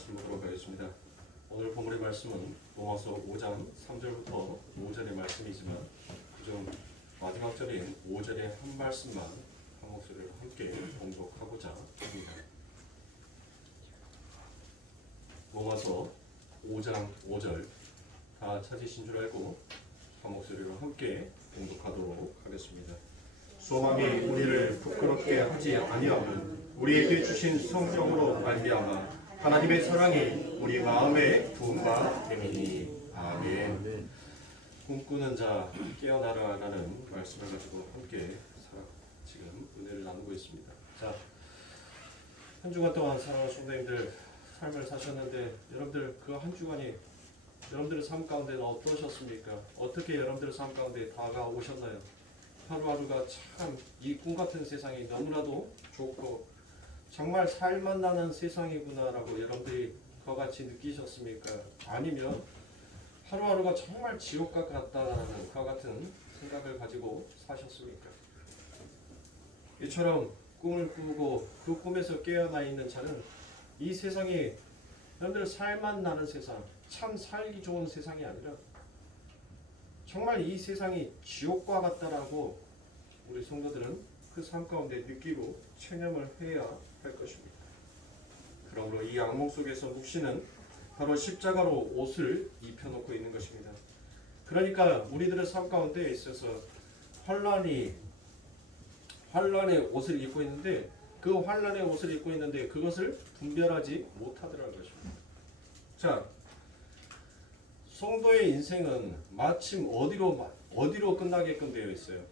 말씀 보도록 하겠습니다. 오늘 본문의 말씀은 로마서 5장 3절부터 5절의 말씀이지만 그중 마지막 절인 5절의 한 말씀만 한 목소리로 함께 봉독하고자 합니다. 로마서 5장 5절 다 찾으신 줄 알고 한 목소리로 함께 봉독하도록 하겠습니다. 소망이 우리를 부끄럽게 하지 아니하고 우리에게 주신 성령으로 말미암아 하나님의 사랑이 우리 마음에 부은 바 됨이니. 아멘. 꿈꾸는 자 깨어나라라는 말씀을 가지고 함께 지금 은혜를 나누고 있습니다. 자, 한 주간 동안 사랑하는 성도님들 삶을 사셨는데 여러분들 그 한 주간이 여러분들의 삶 가운데는 어떠셨습니까? 어떻게 여러분들의 삶 가운데 다가오셨나요? 하루하루가 참 이 꿈같은 세상이 너무나도 좋고 정말 살만 나는 세상이구나라고 여러분들이 그와 같이 느끼셨습니까? 아니면 하루하루가 정말 지옥과 같다라는 그와 같은 생각을 가지고 사셨습니까? 이처럼 꿈을 꾸고 그 꿈에서 깨어나 있는 자는 이 세상이 여러분들 살만 나는 세상, 참 살기 좋은 세상이 아니라 정말 이 세상이 지옥과 같다라고 우리 성도들은 그 삶 가운데 느끼고 체념을 해야 할 것입니다. 그러므로 이 악몽 속에서 묵시는 바로 십자가로 옷을 입혀놓고 있는 것입니다. 그러니까 우리들의 삶 가운데 있어서 환란의 옷을 입고 있는데 그 환란의 옷을 입고 있는데 그것을 분별하지 못하더라는 것입니다. 자, 성도의 인생은 마침 어디로 끝나게끔 되어 있어요.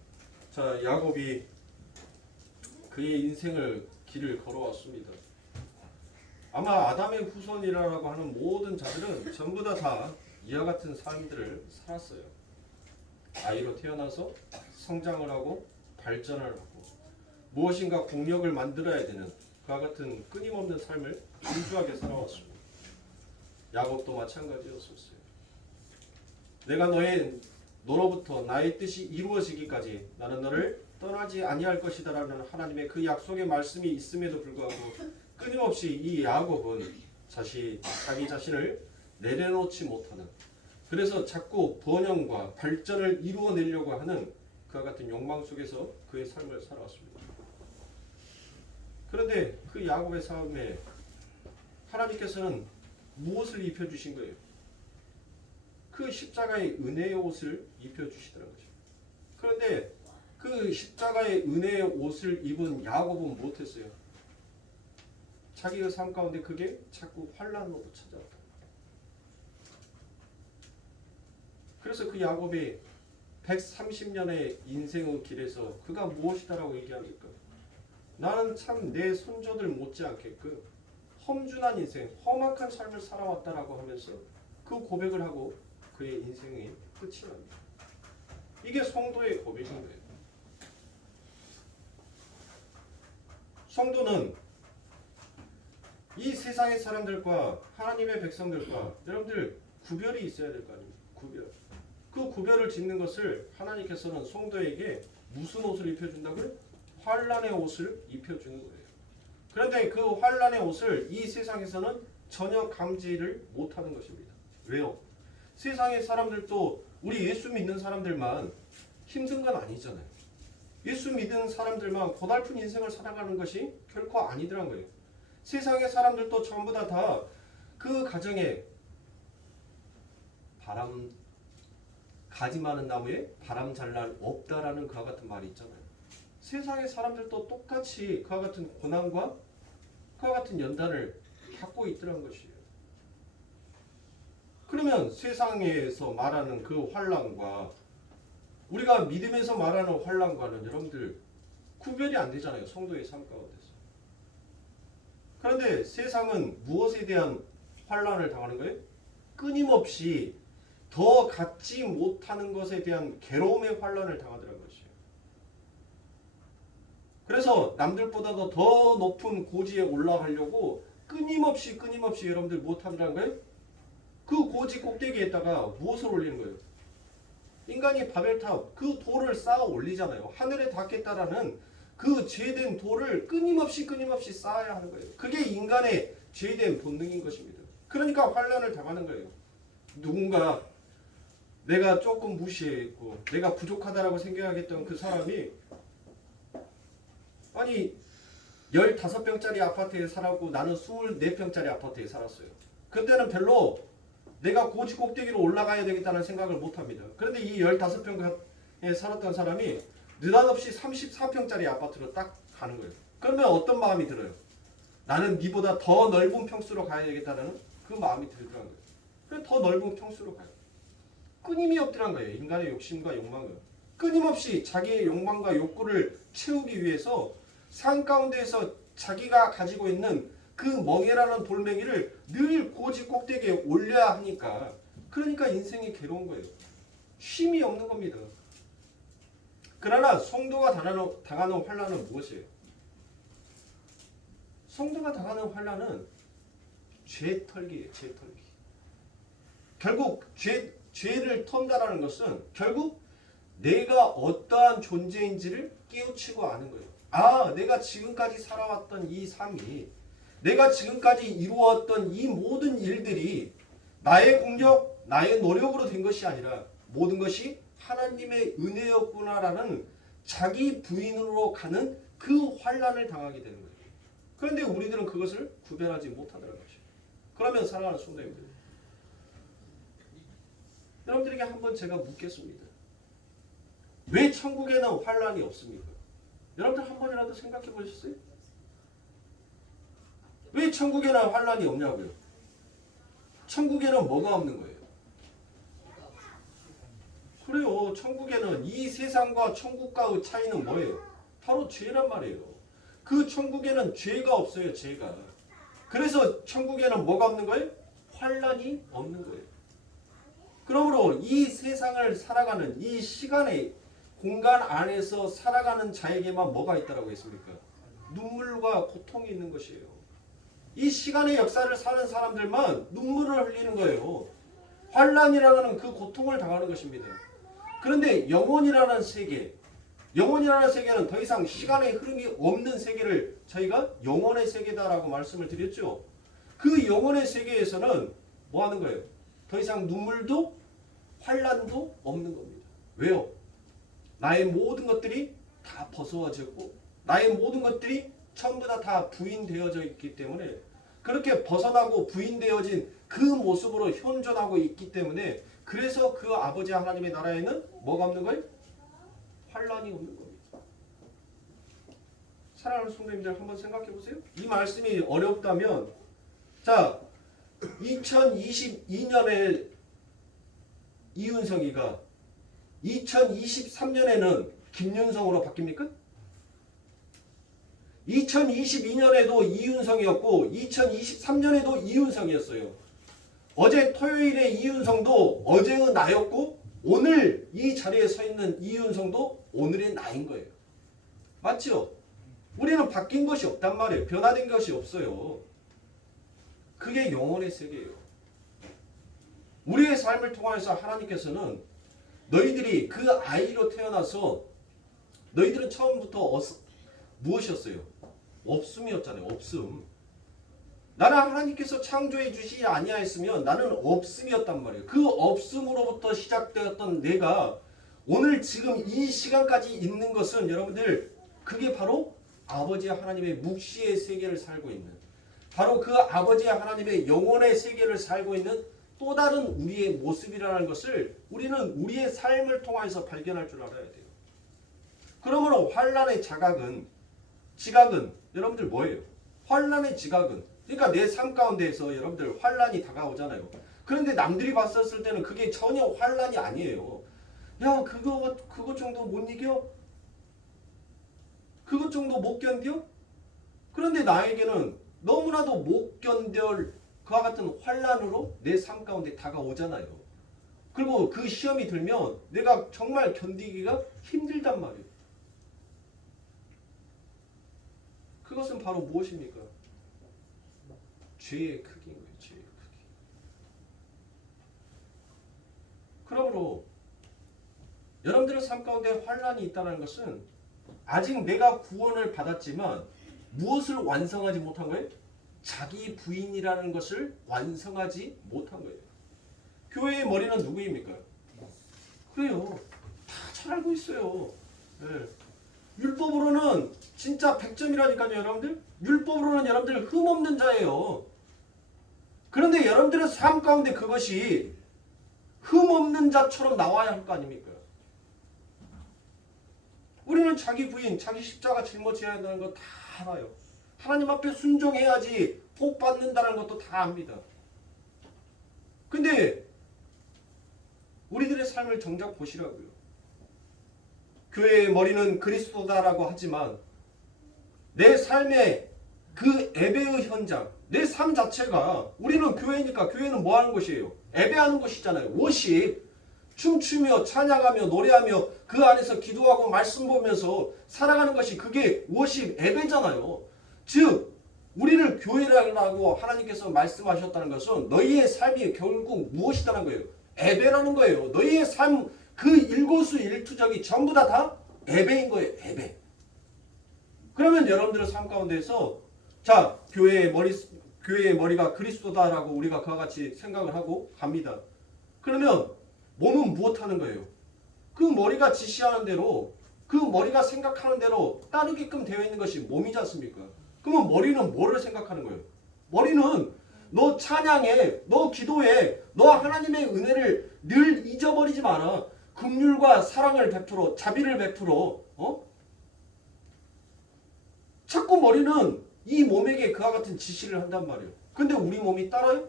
자, 야곱이 그의 인생을 길을 걸어왔습니다. 아마 아담의 후손이라고 하는 모든 자들은 전부 다 이와 같은 삶들을 살았어요. 아이로 태어나서 성장을 하고 발전을 하고 무엇인가 국력을 만들어야 되는 그와 같은 끊임없는 삶을 분주하게 살아왔습니다. 야곱도 마찬가지였었어요. 내가 너로부터 나의 뜻이 이루어지기까지 나는 너를 떠나지 아니할 것이다라는 하나님의 그 약속의 말씀이 있음에도 불구하고 끊임없이 이 야곱은 자기 자신을 내려놓지 못하는, 그래서 자꾸 번영과 발전을 이루어내려고 하는 그와 같은 욕망 속에서 그의 삶을 살아왔습니다. 그런데 그 야곱의 삶에 하나님께서는 무엇을 입혀주신 거예요? 그 십자가의 은혜의 옷을 입혀주시더라는 거죠. 그런데 그 십자가의 은혜의 옷을 입은 야곱은 못했어요. 자기의 삶 가운데 그게 자꾸 환란으로 찾아왔다. 그래서 그 야곱이 130년의 인생의 길에서 그가 무엇이다라고 얘기합니까? 나는 참 내 손조들 못지않게끔 험준한 인생, 험악한 삶을 살아왔다라고 하면서 그 고백을 하고 그의 인생이 끝이 납니다. 이게 성도의 고백인 거예요. 성도는 이 세상의 사람들과 하나님의 백성들과 여러분들 구별이 있어야 될 거 아닙니까? 구별. 그 구별을 짓는 것을 하나님께서는 성도에게 무슨 옷을 입혀준다고요? 환란의 옷을 입혀주는 거예요. 그런데 그 환란의 옷을 이 세상에서는 전혀 감지를 못하는 것입니다. 왜요? 세상의 사람들도 우리 예수 믿는 사람들만 힘든 건 아니잖아요. 예수 믿는 사람들만 고달픈 인생을 살아가는 것이 결코 아니더란 거예요. 세상의 사람들도 전부 다 그 가정에 가지 많은 나무에 바람 잘 날 없다라는 그와 같은 말이 있잖아요. 세상의 사람들도 똑같이 그와 같은 고난과 그와 같은 연단을 갖고 있더란 것이에요. 그러면 세상에서 말하는 그 환난과 우리가 믿으면서 말하는 환난과는 여러분들 구별이 안 되잖아요. 성도의 삶 가운데서. 그런데 세상은 무엇에 대한 환난을 당하는 거예요? 끊임없이 더 갖지 못하는 것에 대한 괴로움의 환난을 당하더라는 것이에요. 그래서 남들보다도 더 높은 고지에 올라가려고 끊임없이 여러분들 못하더라는 거예요? 그 고지 꼭대기에다가 무엇을 올리는 거예요? 인간이 바벨탑 그 돌을 쌓아 올리잖아요. 하늘에 닿겠다라는 그 죄된 돌을 끊임없이 쌓아야 하는 거예요. 그게 인간의 죄된 본능인 것입니다. 그러니까 환난을 당하는 거예요. 누군가 내가 조금 무시했고 내가 부족하다라고 생각했던 그 사람이 아니 15평짜리 아파트에 살았고 나는 24평짜리 아파트에 살았어요. 그때는 별로 내가 고지 꼭대기로 올라가야 되겠다는 생각을 못합니다. 그런데 이 15평에 살았던 사람이 느닷없이 34평짜리 아파트로 딱 가는 거예요. 그러면 어떤 마음이 들어요? 나는 니보다 더 넓은 평수로 가야 되겠다는 그 마음이 들더라는 거예요. 그래서 더 넓은 평수로 가요. 끊임이 없더란 거예요. 인간의 욕심과 욕망은. 끊임없이 자기의 욕망과 욕구를 채우기 위해서 산 가운데에서 자기가 가지고 있는 그 멍에라는 돌멩이를 늘 고지 꼭대기에 올려야 하니까 그러니까 인생이 괴로운 거예요. 쉼이 없는 겁니다. 그러나 성도가 당하는 환난은 무엇이에요? 성도가 당하는 환난은 죄 털기예요. 죄 털기. 결국 죄를 턴다라는 것은 결국 내가 어떠한 존재인지를 깨우치고 아는 거예요. 아, 내가 지금까지 살아왔던 이 삶이 내가 지금까지 이루었던 이 모든 일들이 나의 공력, 나의 노력으로 된 것이 아니라 모든 것이 하나님의 은혜였구나라는 자기 부인으로 가는 그 환난을 당하게 되는 거예요. 그런데 우리들은 그것을 구별하지 못하더라는 것이에요. 그러면 사랑하는 성도님들, 여러분들에게 한번 제가 묻겠습니다. 왜 천국에는 환난이 없습니까? 여러분들 한 번이라도 생각해 보셨어요? 왜 천국에는 환난이 없냐고요? 천국에는 뭐가 없는 거예요? 그래요. 천국에는 이 세상과 천국과의 차이는 뭐예요? 바로 죄란 말이에요. 그 천국에는 죄가 없어요. 죄가. 그래서 천국에는 뭐가 없는 거예요? 환난이 없는 거예요. 그러므로 이 세상을 살아가는 이 시간의 공간 안에서 살아가는 자에게만 뭐가 있다고 했습니까? 눈물과 고통이 있는 것이에요. 이 시간의 역사를 사는 사람들만 눈물을 흘리는 거예요. 환난이라는 그 고통을 당하는 것입니다. 그런데 영혼이라는 세계는 더 이상 시간의 흐름이 없는 세계를 저희가 영혼의 세계다라고 말씀을 드렸죠. 그 영혼의 세계에서는 뭐 하는 거예요? 더 이상 눈물도 환난도 없는 겁니다. 왜요? 나의 모든 것들이 다 벗어졌고 나의 모든 것들이 전부 다 부인되어져 있기 때문에 그렇게 벗어나고 부인되어진 그 모습으로 현존하고 있기 때문에 그래서 그 아버지 하나님의 나라에는 뭐가 없는 거예요? 환난이 없는 겁니다. 사랑하는 성도님들 한번 생각해 보세요. 이 말씀이 어렵다면 자 2022년에 이윤성이가 2023년에는 김윤성으로 바뀝니까? 2022년에도 이윤성이었고 2023년에도 이윤성이었어요. 어제 토요일에 이윤성도 어제의 나였고 오늘 이 자리에 서 있는 이윤성도 오늘의 나인 거예요. 맞죠? 우리는 바뀐 것이 없단 말이에요. 변화된 것이 없어요. 그게 영혼의 세계예요. 우리의 삶을 통해서 하나님께서는 너희들이 그 아이로 태어나서 너희들은 처음부터 무엇이었어요? 없음이었잖아요. 없음. 나는 하나님께서 창조해 주시지 아니하였으면 나는 없음이었단 말이에요. 그 없음으로부터 시작되었던 내가 오늘 지금 이 시간까지 있는 것은 여러분들 그게 바로 아버지 하나님의 묵시의 세계를 살고 있는 바로 그 아버지 하나님의 영혼의 세계를 살고 있는 또 다른 우리의 모습이라는 것을 우리는 우리의 삶을 통해서 발견할 줄 알아야 돼요. 그러므로 환난의 지각은 여러분들 뭐예요? 환난의 지각은 그러니까 내 삶 가운데에서 여러분들 환난이 다가오잖아요. 그런데 남들이 봤었을 때는 그게 전혀 환난이 아니에요. 야 그거 정도 못 이겨? 그것 정도 못 견뎌? 그런데 나에게는 너무나도 못 견딜 그와 같은 환난으로 내 삶 가운데 다가오잖아요. 그리고 그 시험이 들면 내가 정말 견디기가 힘들단 말이에요. 그것은 바로 무엇입니까? 죄의 크기인 거예요. 죄의 크기. 그러므로 여러분들의 삶 가운데 환난이 있다는 것은 아직 내가 구원을 받았지만 무엇을 완성하지 못한 거예요? 자기 부인이라는 것을 완성하지 못한 거예요. 교회의 머리는 누구입니까? 그래요. 다 잘 알고 있어요. 네. 율법으로는 진짜 100점이라니까요, 여러분들. 율법으로는 여러분들 흠없는 자예요. 그런데 여러분들의 삶 가운데 그것이 흠없는 자처럼 나와야 할 거 아닙니까? 우리는 자기 부인, 자기 십자가 짊어져야 한다는 거 다 알아요. 하나님 앞에 순종해야지 복 받는다는 것도 다 압니다. 근데 우리들의 삶을 정작 보시라고요. 교회의 머리는 그리스도다라고 하지만 내 삶의 그 예배의 현장, 내 삶 자체가 우리는 교회니까 교회는 뭐 하는 것이에요? 예배하는 것이잖아요. 워십, 춤추며 찬양하며 노래하며 그 안에서 기도하고 말씀 보면서 살아가는 것이 그게 워십, 예배잖아요. 즉 우리를 교회라고 하나님께서 말씀하셨다는 것은 너희의 삶이 결국 무엇이다라는 거예요? 예배라는 거예요. 너희의 삶 그 일거수일투족이 전부 다 예배인 거예요. 예배. 그러면 여러분들의 삶 가운데서 자 교회의 머리가 그리스도다라고 우리가 그와 같이 생각을 하고 갑니다. 그러면 몸은 무엇하는 거예요? 그 머리가 지시하는 대로 그 머리가 생각하는 대로 따르게끔 되어 있는 것이 몸이지 않습니까? 그러면 머리는 뭐를 생각하는 거예요? 머리는 너 찬양해, 너 기도해, 너 하나님의 은혜를 늘 잊어버리지 마라. 긍휼과 사랑을 베풀어, 자비를 베풀어. 자꾸 머리는 이 몸에게 그와 같은 지시를 한단 말이에요. 근데 우리 몸이 따라요?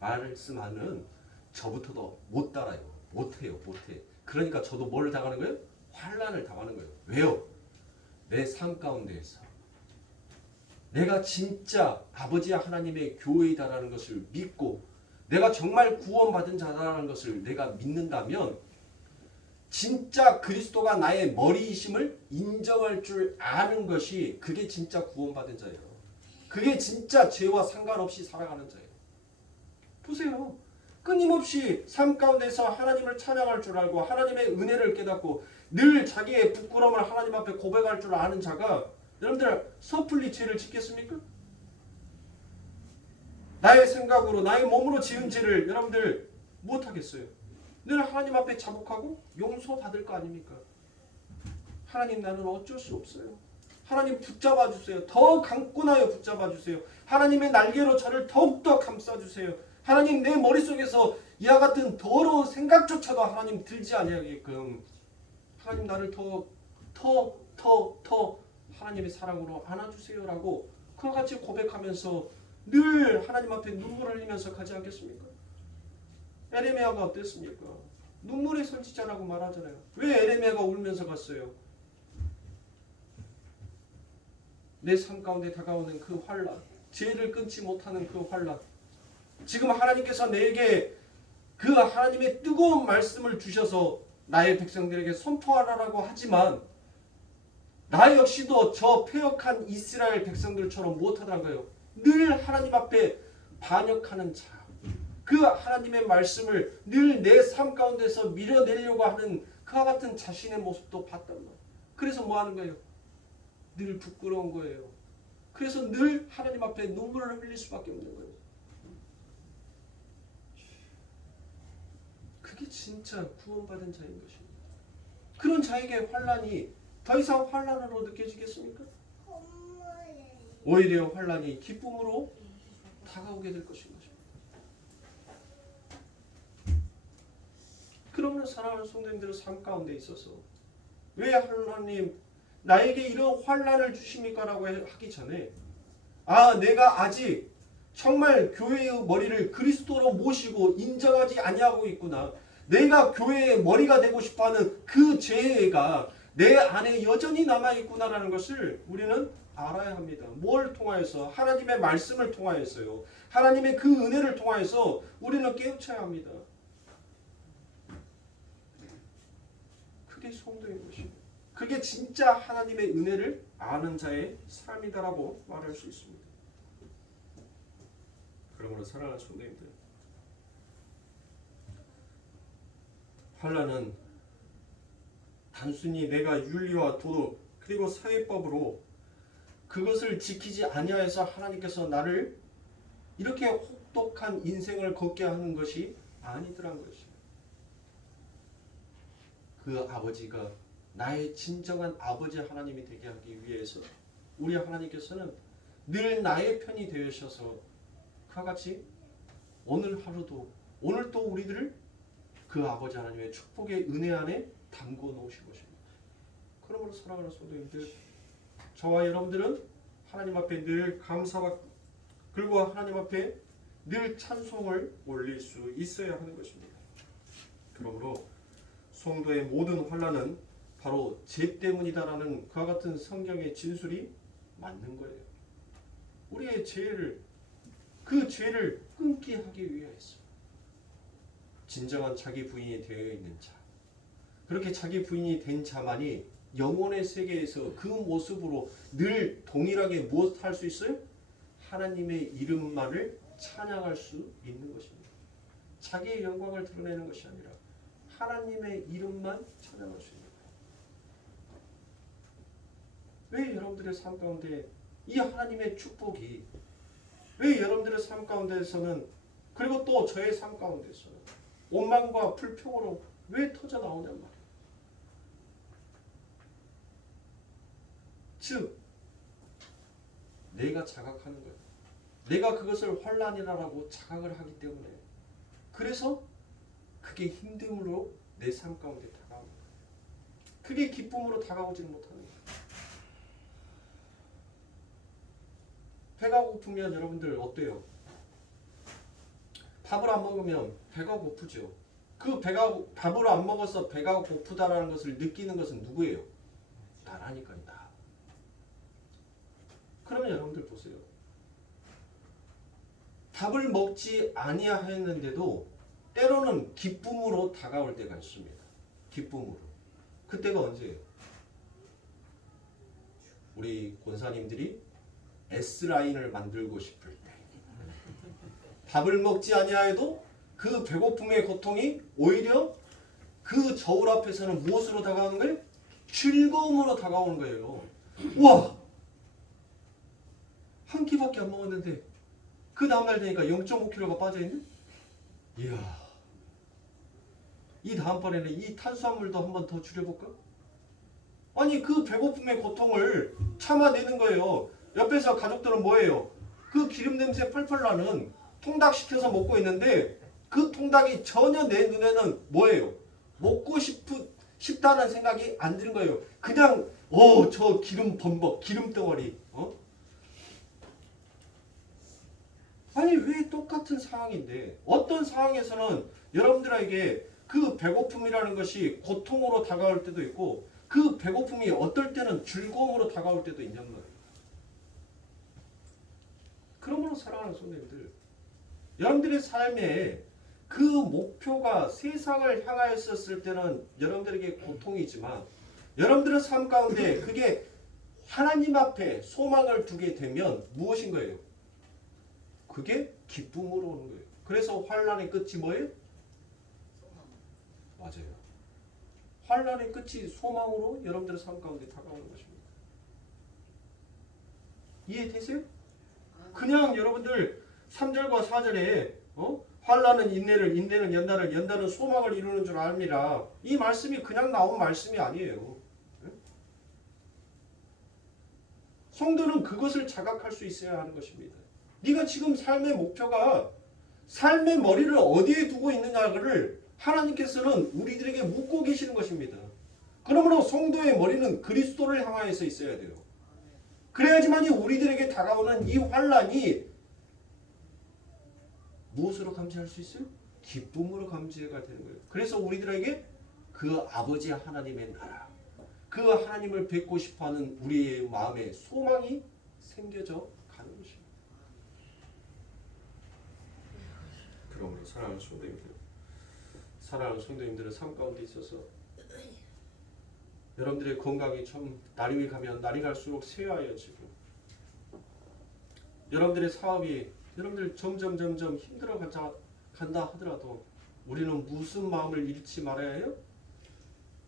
말씀하는 저부터도 못 따라요. 못해요. 그러니까 저도 뭘 당하는 거예요? 환난을 당하는 거예요. 왜요? 내 삶 가운데에서 내가 진짜 아버지 하나님의 교회이다라는 것을 믿고 내가 정말 구원받은 자라는 것을 내가 믿는다면 진짜 그리스도가 나의 머리이심을 인정할 줄 아는 것이 그게 진짜 구원받은 자예요. 그게 진짜 죄와 상관없이 살아가는 자예요. 보세요. 끊임없이 삶 가운데서 하나님을 찬양할 줄 알고 하나님의 은혜를 깨닫고 늘 자기의 부끄러움을 하나님 앞에 고백할 줄 아는 자가 여러분들 섣불리 죄를 짓겠습니까? 나의 생각으로 나의 몸으로 지은 죄를 여러분들 못하겠어요. 늘 하나님 앞에 자복하고 용서받을 거 아닙니까? 하나님 나는 어쩔 수 없어요. 하나님 붙잡아 주세요. 더 강권하여 붙잡아 주세요. 하나님의 날개로 저를 더욱더 감싸 주세요. 하나님 내 머릿속에서 이와 같은 더러운 생각조차도 하나님 들지 아니하게끔 하나님 나를 더 하나님의 사랑으로 안아주세요라고 그와 같이 고백하면서 늘 하나님 앞에 눈물을 흘리면서 가지 않겠습니까? 에레미야가 어땠습니까? 눈물의 선지자라고 말하잖아요. 왜 에레미야가 울면서 갔어요? 내 삶 가운데 다가오는 그 환난, 죄를 끊지 못하는 그 환난. 지금 하나님께서 내게 그 하나님의 뜨거운 말씀을 주셔서 나의 백성들에게 선포하라고 하지만 나 역시도 저 패역한 이스라엘 백성들처럼 무엇하다는 거예요? 늘 하나님 앞에 반역하는 자. 그 하나님의 말씀을 늘 내 삶 가운데서 밀어내려고 하는 그와 같은 자신의 모습도 봤단 말이에요. 그래서 뭐 하는 거예요? 늘 부끄러운 거예요. 그래서 늘 하나님 앞에 눈물을 흘릴 수밖에 없는 거예요. 그게 진짜 구원받은 자인 것입니다. 그런 자에게 환난이 더 이상 환난으로 느껴지겠습니까? 오히려 환난이 기쁨으로 다가오게 될 것인 것입니다. 그러면 사랑하는 성도님들의 삶 가운데 있어서 왜 하나님 나에게 이런 환난을 주십니까? 라고 하기 전에 내가 아직 정말 교회의 머리를 그리스도로 모시고 인정하지 아니하고 있구나. 내가 교회의 머리가 되고 싶어하는 그 죄가 내 안에 여전히 남아있구나라는 것을 우리는 알아야 합니다. 뭘 통하여서? 하나님의 말씀을 통하여서요. 하나님의 그 은혜를 통하여서 우리는 깨우쳐야 합니다. 그게 성도의 것입니다. 그게 진짜 하나님의 은혜를 아는 자의 삶이다라고 말할 수 있습니다. 그러므로 사랑하는 성도님들, 환난은 단순히 내가 윤리와 도덕 그리고 사회법으로 그것을 지키지 아니하여서 하나님께서 나를 이렇게 혹독한 인생을 걷게 하는 것이 아니더란 것이에요. 그 아버지가 나의 진정한 아버지 하나님이 되게 하기 위해서 우리 하나님께서는 늘 나의 편이 되셔서 그와 같이 오늘 하루도 오늘 또 우리들을 그 아버지 하나님의 축복의 은혜 안에 담궈 놓으신 것입니다. 그러므로 사랑하는 성도님들, 저와 여러분들은 하나님 앞에 늘 감사와 그리고 하나님 앞에 늘 찬송을 올릴 수 있어야 하는 것입니다. 그러므로 성도의 모든 환난은 바로 죄 때문이다라는 그와 같은 성경의 진술이 맞는 거예요. 우리의 죄를 그 죄를 끊게 하기 위해서 진정한 자기 부인이 되어 있는 자, 그렇게 자기 부인이 된 자만이 영혼의 세계에서 그 모습으로 늘 동일하게 무엇 할 수 있어요? 하나님의 이름만을 찬양할 수 있는 것입니다. 자기의 영광을 드러내는 것이 아니라 하나님의 이름만 찬양할 수 있는 거예요. 왜 여러분들의 삶 가운데 이 하나님의 축복이 왜 여러분들의 삶 가운데서는 그리고 또 저의 삶 가운데서는 원망과 불평으로 왜 터져 나오냔 말이에요. 즉 내가 자각하는 거예요. 내가 그것을 환난이라고 자각을 하기 때문에 그래서 그게 힘듦으로 내 삶 가운데 다가오는 거예요. 그게 기쁨으로 다가오지는 못하는 거예요. 배가 고프면 여러분들 어때요? 밥을 안 먹으면 배가 고프죠. 그 밥을 안 먹어서 배가 고프다라는 것을 느끼는 것은 누구예요? 나라니까요. 나. 그러면 여러분들 보세요. 밥을 먹지 아니하였는데도 때로는 기쁨으로 다가올 때가 있습니다. 기쁨으로. 그때가 언제예요? 우리 권사님들이 S라인을 만들고 싶을 때. 밥을 먹지 아니하여도 그 배고픔의 고통이 오히려 그 저울 앞에서는 무엇으로 다가오는 거예요? 즐거움으로 다가오는 거예요. 와! 한 끼밖에 안 먹었는데 그 다음날 되니까 0.5kg가 빠져있네? 이야. 이 다음번에는 이 탄수화물도 한 번 더 줄여볼까? 아니 그 배고픔의 고통을 참아내는 거예요. 옆에서 가족들은 뭐예요? 그 기름 냄새 펄펄 나는 통닭 시켜서 먹고 있는데 그 통닭이 전혀 내 눈에는 뭐예요? 먹고 싶다는 생각이 안 드는 거예요. 그냥 저 기름 범벅, 기름 덩어리. 아니 왜 똑같은 상황인데 어떤 상황에서는 여러분들에게 그 배고픔이라는 것이 고통으로 다가올 때도 있고 그 배고픔이 어떨 때는 즐거움으로 다가올 때도 있는 거예요. 그러므로 사랑하는 성도님들, 여러분들의 삶에 그 목표가 세상을 향하였을 때는 여러분들에게 고통이지만 여러분들의 삶 가운데 그게 하나님 앞에 소망을 두게 되면 무엇인 거예요? 그게 기쁨으로 오는 거예요. 그래서 환난의 끝이 뭐예요? 맞아요. 환난의 끝이 소망으로 여러분들의 삶 가운데 다가오는 것입니다. 이해되세요? 그냥 여러분들 3절과 4절에 환난은 인내를, 인내는 연단을, 연단은 소망을 이루는 줄 압니다. 이 말씀이 그냥 나온 말씀이 아니에요. 성도는 그것을 자각할 수 있어야 하는 것입니다. 네가 지금 삶의 목표가 삶의 머리를 어디에 두고 있느냐를 하나님께서는 우리들에게 묻고 계시는 것입니다. 그러므로 성도의 머리는 그리스도를 향하여서 있어야 돼요. 그래야지만이 우리들에게 다가오는 이 환난이 무엇으로 감지할 수 있어요? 기쁨으로 감지가 되는 거예요. 그래서 우리들에게 그 아버지 하나님의 나라, 그 하나님을 뵙고 싶어하는 우리의 마음에 소망이 생겨져 가는 것입니다. 그러므로 사랑하는 성도님들의 삶 가운데 있어서 여러분들의 건강이 참 날이 가면 날이 갈수록 쇠하여지고 여러분들의 사업이 여러분들 점점 힘들어 간다 하더라도 우리는 무슨 마음을 잃지 말아야 해요?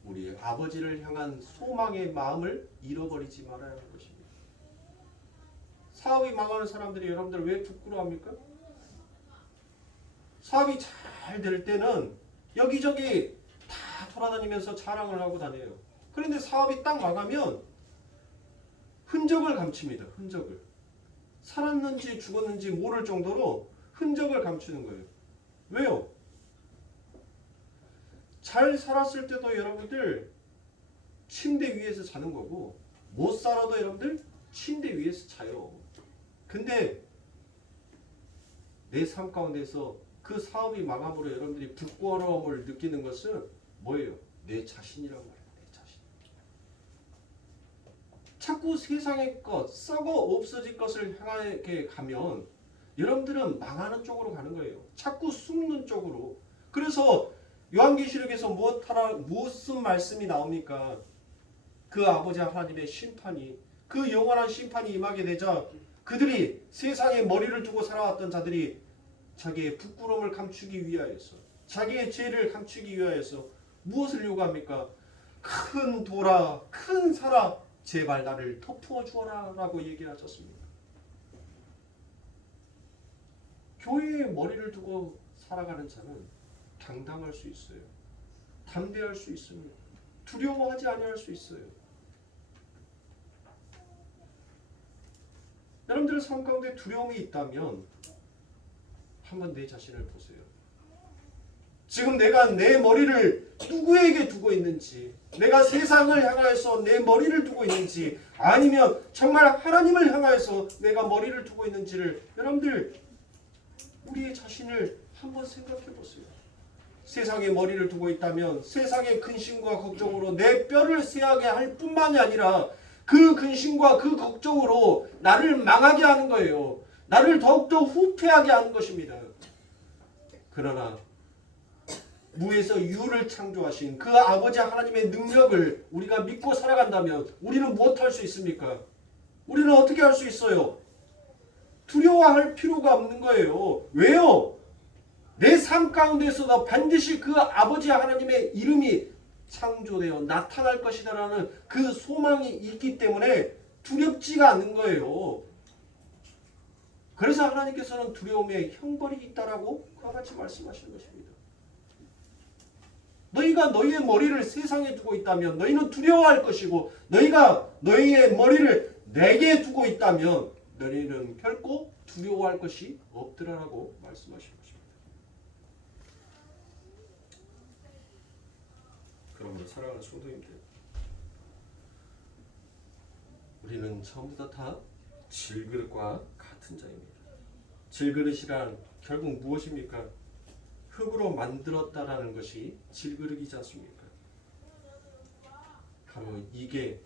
우리 아버지를 향한 소망의 마음을 잃어버리지 말아야 하는 것입니다. 사업이 망하는 사람들이 여러분들 왜 부끄러워합니까? 사업이 잘 될 때는 여기저기 다 돌아다니면서 자랑을 하고 다녀요. 그런데 사업이 딱 망하면 흔적을 감춥니다. 흔적을. 살았는지 죽었는지 모를 정도로 흔적을 감추는 거예요. 왜요? 잘 살았을 때도 여러분들 침대 위에서 자는 거고, 못 살아도 여러분들 침대 위에서 자요. 근데 내 삶 가운데서 그 사업이 망함으로 여러분들이 부끄러움을 느끼는 것은 뭐예요? 내 자신이란 말이에요. 내 자신. 자꾸 세상의 것, 썩어 없어질 것을 향하게 가면 여러분들은 망하는 쪽으로 가는 거예요. 자꾸 숨는 쪽으로. 그래서 요한계시록에서 무슨 말씀이 나옵니까? 그 아버지 하나님의 심판이, 그 영원한 심판이 임하게 되자 그들이 세상에 머리를 두고 살아왔던 자들이 자기의 부끄러움을 감추기 위하여서, 자기의 죄를 감추기 위하여서 무엇을 요구합니까? 큰 돌아, 큰 살아, 제발 나를 덮어 주어라 라고 얘기하셨습니다. 교회에 머리를 두고 살아가는 자는 당당할 수 있어요. 담대할 수 있습니다. 두려워하지 아니할 수 있어요. 여러분들 삶 가운데 두려움이 있다면 한번 내 자신을 보세요. 지금 내가 내 머리를 누구에게 두고 있는지, 내가 세상을 향하여서 내 머리를 두고 있는지, 아니면 정말 하나님을 향하여서 내가 머리를 두고 있는지를 여러분들 우리의 자신을 한번 생각해 보세요. 세상에 머리를 두고 있다면 세상의 근심과 걱정으로 내 뼈를 쇠하게 할 뿐만이 아니라 그 근심과 그 걱정으로 나를 망하게 하는 거예요. 나를 더욱더 후퇴하게 하는 것입니다. 그러나 무에서 유를 창조하신 그 아버지 하나님의 능력을 우리가 믿고 살아간다면 우리는 무엇할 수 있습니까? 우리는 어떻게 할 수 있어요? 두려워할 필요가 없는 거예요. 왜요? 내 삶 가운데서도 반드시 그 아버지 하나님의 이름이 창조되어 나타날 것이다라는 그 소망이 있기 때문에 두렵지가 않는 거예요. 그래서 하나님께서는 두려움에 형벌이 있다라고 그와 같이 말씀하시는 것입니다. 너희가 너희의 머리를 세상에 두고 있다면 너희는 두려워할 것이고, 너희가 너희의 머리를 내게 두고 있다면 너희는 결코 두려워할 것이 없더라라고 말씀하시는 것입니다. 그러므로 사랑하는 성도님들, 우리는 처음부터 다 질그릇과 같은 자입니다. 질그릇이란 결국 무엇입니까? 흙으로 만들었다라는 것이 질그릇이지 않습니까? 바로 이게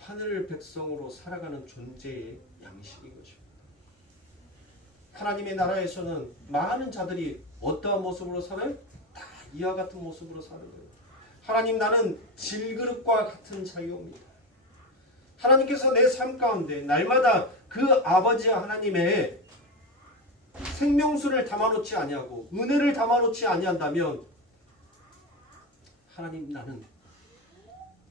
하늘 백성으로 살아가는 존재의 양식인 것입니다. 하나님의 나라에서는 많은 자들이 어떠한 모습으로 살아요? 다 이와 같은 모습으로 사는 거예요. 하나님, 나는 질그릇과 같은 자유입니다. 하나님께서 내 삶 가운데 날마다 그 아버지 하나님의 생명수를 담아놓지 아니하고 은혜를 담아놓지 아니한다면, 하나님, 나는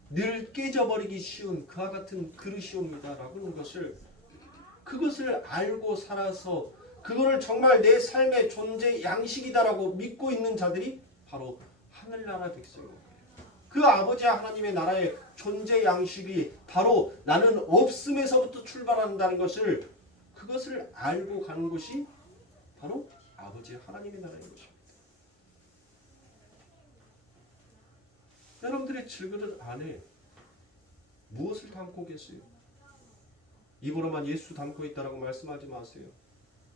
늘 깨져버리기 쉬운 그와 같은 그릇이옵니다 라고 하는 것을, 그것을 알고 살아서 그거를 정말 내 삶의 존재 양식이다라고 믿고 있는 자들이 바로 하늘나라 백성입니다. 그 아버지 하나님의 나라의 존재 양식이 바로 나는 없음에서부터 출발한다는 것을, 그것을 알고 가는 것이 바로 아버지 하나님의 나라인 것입니다. 여러분들의 질그릇 안에 무엇을 담고 계세요? 입으로만 예수 담고 있다라고 말씀하지 마세요.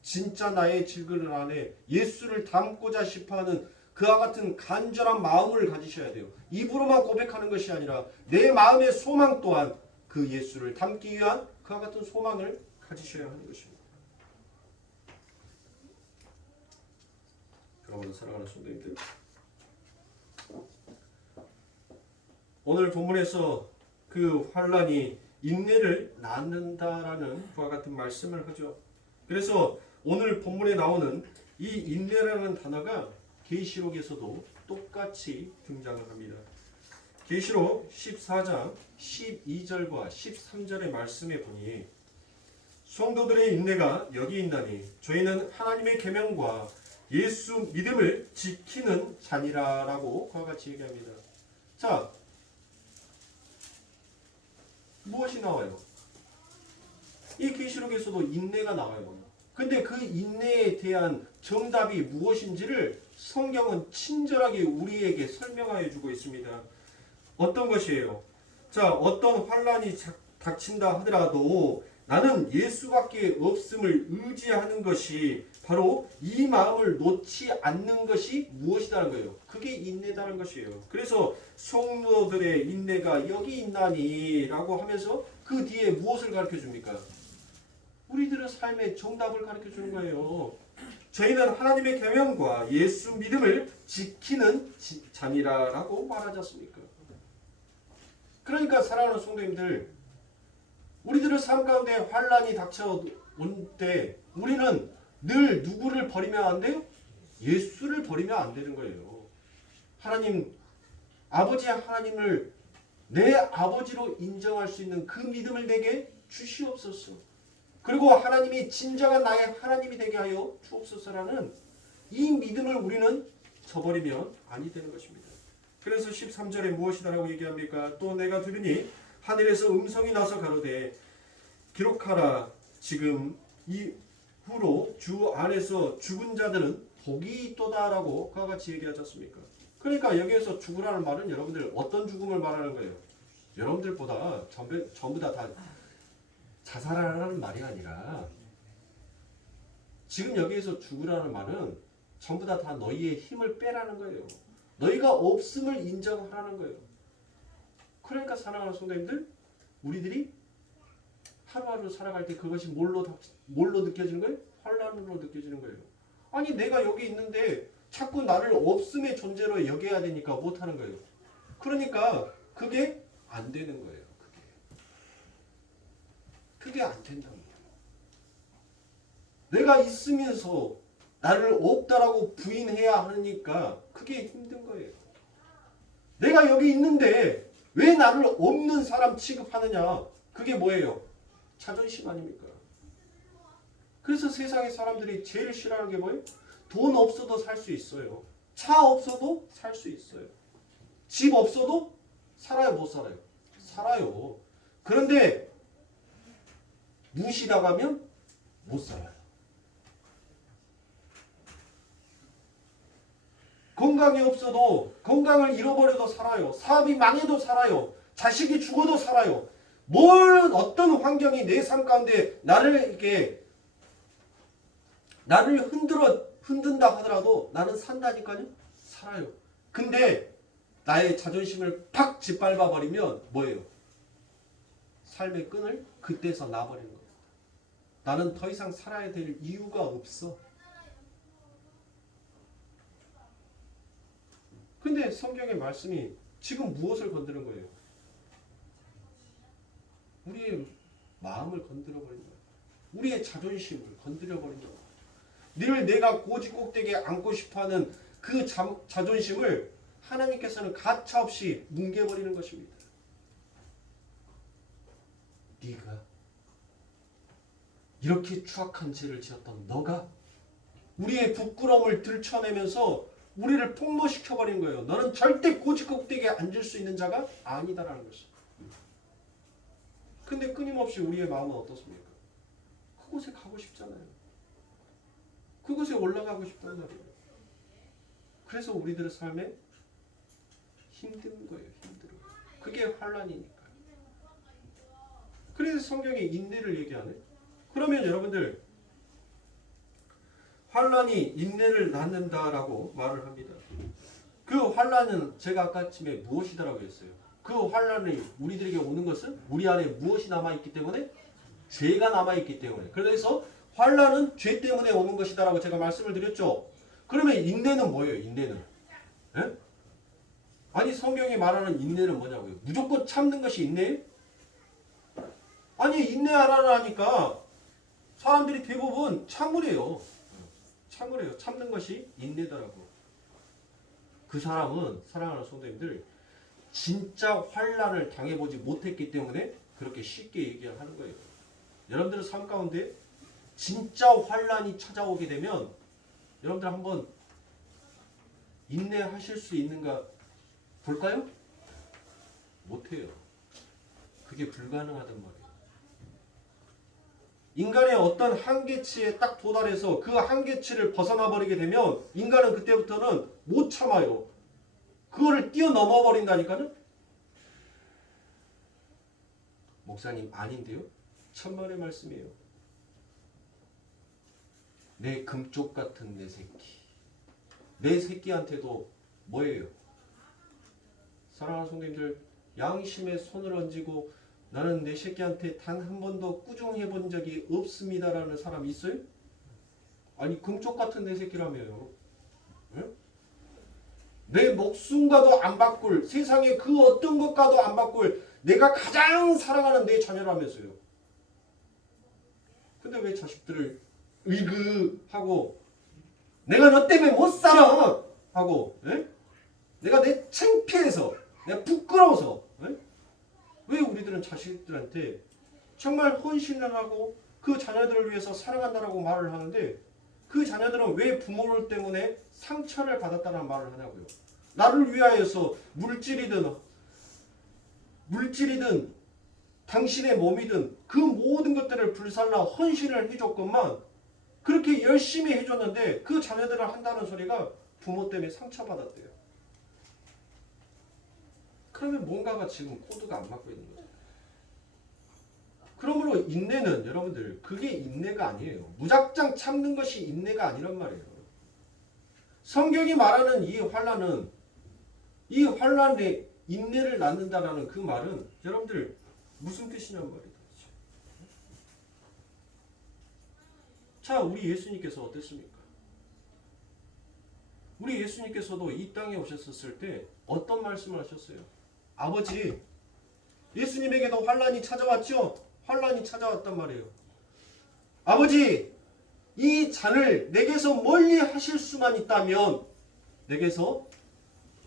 진짜 나의 질그릇 안에 예수를 담고자 싶어하는 그와 같은 간절한 마음을 가지셔야 돼요. 입으로만 고백하는 것이 아니라 내 마음의 소망 또한 그 예수를 담기 위한 그와 같은 소망을 가지셔야 하는 것입니다. 그러므로 사랑하는 성도님들, 오늘 본문에서 그 환란이 인내를 낳는다라는 그와 같은 말씀을 하죠. 그래서 오늘 본문에 나오는 이 인내라는 단어가 계시록에서도 똑같이 등장을 합니다. 계시록 14장 12절과 13절의 말씀에 보니, 성도들의 인내가 여기 있나니 저희는 하나님의 계명과 예수 믿음을 지키는 자니라라고 그와 같이 얘기합니다. 자, 무엇이 나와요? 이 계시록에서도 인내가 나와요. 근데 그 인내에 대한 정답이 무엇인지를 성경은 친절하게 우리에게 설명하여 주고 있습니다. 어떤 것이에요? 자, 어떤 환란이 닥친다 하더라도 나는 예수밖에 없음을 의지하는 것이 바로 이 마음을 놓지 않는 것이 무엇이라는 거예요. 그게 인내다는 것이에요. 그래서 성도들의 인내가 여기 있나니 라고 하면서 그 뒤에 무엇을 가르쳐 줍니까? 우리들의 삶의 정답을 가르쳐 주는 거예요. 저희는 하나님의 계명과 예수 믿음을 지키는 자니라라고 말하지 않습니까? 그러니까 사랑하는 성도님들, 우리들의 삶 가운데 환란이 닥쳐올 때 우리는 늘 누구를 버리면 안 돼요? 예수를 버리면 안 되는 거예요. 하나님, 아버지 하나님을 내 아버지로 인정할 수 있는 그 믿음을 내게 주시옵소서. 그리고 하나님이 진정한 나의 하나님이 되게 하여 주옵소서라는 이 믿음을 우리는 저버리면 아니 되는 것입니다. 그래서 13절에 무엇이다라고 얘기합니까? 또 내가 들으니 하늘에서 음성이 나서 가로되 기록하라. 지금 이후로 주 안에서 죽은 자들은 복이 있도다라고 그와 같이 얘기하지 않습니까? 그러니까 여기에서 죽으라는 말은 여러분들 어떤 죽음을 말하는 거예요? 여러분들보다 전부 다 자살하라는 말이 아니라 지금 여기에서 죽으라는 말은 전부 다 너희의 힘을 빼라는 거예요. 너희가 없음을 인정하라는 거예요. 그러니까 사랑하는 성도님들, 우리들이 하루하루 살아갈 때 그것이 뭘로 느껴지는 거예요? 환란으로 느껴지는 거예요. 아니 내가 여기 있는데 자꾸 나를 없음의 존재로 여겨야 되니까 못하는 거예요. 그러니까 그게 안 되는 거예요. 그게 안 된다는 거예요. 내가 있으면서 나를 없다라고 부인해야 하니까 그게 힘든 거예요. 내가 여기 있는데 왜 나를 없는 사람 취급하느냐? 그게 뭐예요? 자존심 아닙니까? 그래서 세상의 사람들이 제일 싫어하는 게 뭐예요? 돈 없어도 살 수 있어요. 차 없어도 살 수 있어요. 집 없어도 살아요, 못 살아요? 살아요. 그런데 무시당하면 못 살아요. 건강이 없어도 건강을 잃어버려도 살아요. 사업이 망해도 살아요. 자식이 죽어도 살아요. 어떤 환경이 내 삶 가운데 나를 흔든다 하더라도 나는 산다니까요. 살아요. 근데 나의 자존심을 팍 짓밟아 버리면 뭐예요? 삶의 끈을 그때서 놔버리는 겁니다. 나는 더 이상 살아야 될 이유가 없어. 근데 성경의 말씀이 지금 무엇을 건드는 거예요? 우리의 마음을 건드려버린 거예요. 우리의 자존심을 건드려버린 거예요. 늘 내가 고지꼭대기에 앉고 싶어하는 그 자존심을 하나님께서는 가차없이 뭉개버리는 것입니다. 네가 이렇게 추악한 죄를 지었던 너가 우리의 부끄러움을 들춰내면서 우리를 폭로시켜버린 거예요. 너는 절대 고지꼭대기에 앉을 수 있는 자가 아니다라는 것이죠. 근데 끊임없이 우리의 마음은 어떻습니까? 그곳에 가고 싶잖아요. 그곳에 올라가고 싶단 말이에요. 그래서 우리들의 삶에 힘든 거예요. 힘들어요. 그게 환란이니까. 그래서 성경이 인내를 얘기하네. 그러면 여러분들 환란이 인내를 낳는다라고 말을 합니다. 그 환란은 제가 아까쯤에 무엇이다라고 했어요. 그 환란이 우리들에게 오는 것은 우리 안에 무엇이 남아있기 때문에? 죄가 남아있기 때문에. 그래서 환란은 죄 때문에 오는 것이다라고 제가 말씀을 드렸죠. 그러면 인내는 뭐예요? 인내는? 예? 아니 성경이 말하는 인내는 뭐냐고요? 무조건 참는 것이 인내예요? 아니 인내하라니까 사람들이 대부분 참으래요. 참으래요. 참는 것이 인내더라고. 그 사람은 사랑하는 성도님들 진짜 환란을 당해보지 못했기 때문에 그렇게 쉽게 얘기를 하는 거예요. 여러분들의 삶 가운데 진짜 환란이 찾아오게 되면 여러분들 한번 인내하실 수 있는가 볼까요? 못해요. 그게 불가능하단 말이에요. 인간의 어떤 한계치에 딱 도달해서 그 한계치를 벗어나 버리게 되면 인간은 그때부터는 못 참아요. 그거를 뛰어넘어 버린다니까요. 목사님 아닌데요? 천만의 말씀이에요. 내 금쪽 같은 내 새끼. 내 새끼한테도 뭐예요? 사랑하는 성도님들, 양심에 손을 얹고 나는 내 새끼한테 단 한 번도 꾸중해 본 적이 없습니다라는 사람 있어요? 아니 금쪽 같은 내 새끼라며요. 응? 내 목숨과도 안 바꿀, 세상에 그 어떤 것과도 안 바꿀 내가 가장 사랑하는 내 자녀라면서요. 근데 왜 자식들을 으이그하고 내가 너 때문에 못 살아 하고 내가 내 창피해서 내가 부끄러워서 왜 우리들은 자식들한테 정말 헌신을 하고 그 자녀들을 위해서 사랑한다라고 말을 하는데 그 자녀들은 왜 부모를 때문에 상처를 받았다는 말을 하냐고요. 나를 위하여서 물질이든 당신의 몸이든 그 모든 것들을 불살라 헌신을 해줬건만 그렇게 열심히 해줬는데 그 자녀들을 한다는 소리가 부모 때문에 상처받았대요. 그러면 뭔가가 지금 코드가 안 맞고 있는 거죠. 그러므로 인내는 여러분들 그게 인내가 아니에요. 무작정 참는 것이 인내가 아니란 말이에요. 성경이 말하는 이 환란에 인내를 낳는다라는 그 말은 여러분들 무슨 뜻이냔 말이에요. 자, 우리 예수님께서 어땠습니까? 우리 예수님께서도 이 땅에 오셨을 때 어떤 말씀을 하셨어요? 아버지, 예수님에게도 환란이 찾아왔죠? 환란이 찾아왔단 말이에요. 아버지, 이 잔을 내게서 멀리 하실 수만 있다면 내게서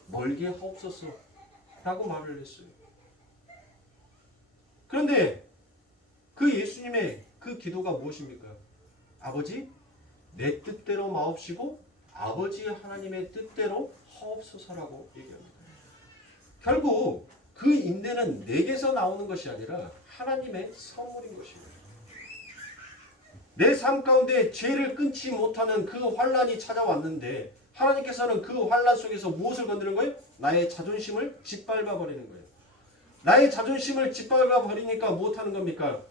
멀게 하옵소서 라고 말을 했어요. 그런데 그 예수님의 그 기도가 무엇입니까? 아버지, 내 뜻대로 마옵시고 아버지 하나님의 뜻대로 하옵소서라고 얘기합니다. 결국 그 인내는 내게서 나오는 것이 아니라 하나님의 선물인 것입니다. 내 삶 가운데 죄를 끊지 못하는 그 환란이 찾아왔는데 하나님께서는 그 환란 속에서 무엇을 건드는 거예요? 나의 자존심을 짓밟아 버리는 거예요. 나의 자존심을 짓밟아 버리니까 못하는 겁니까?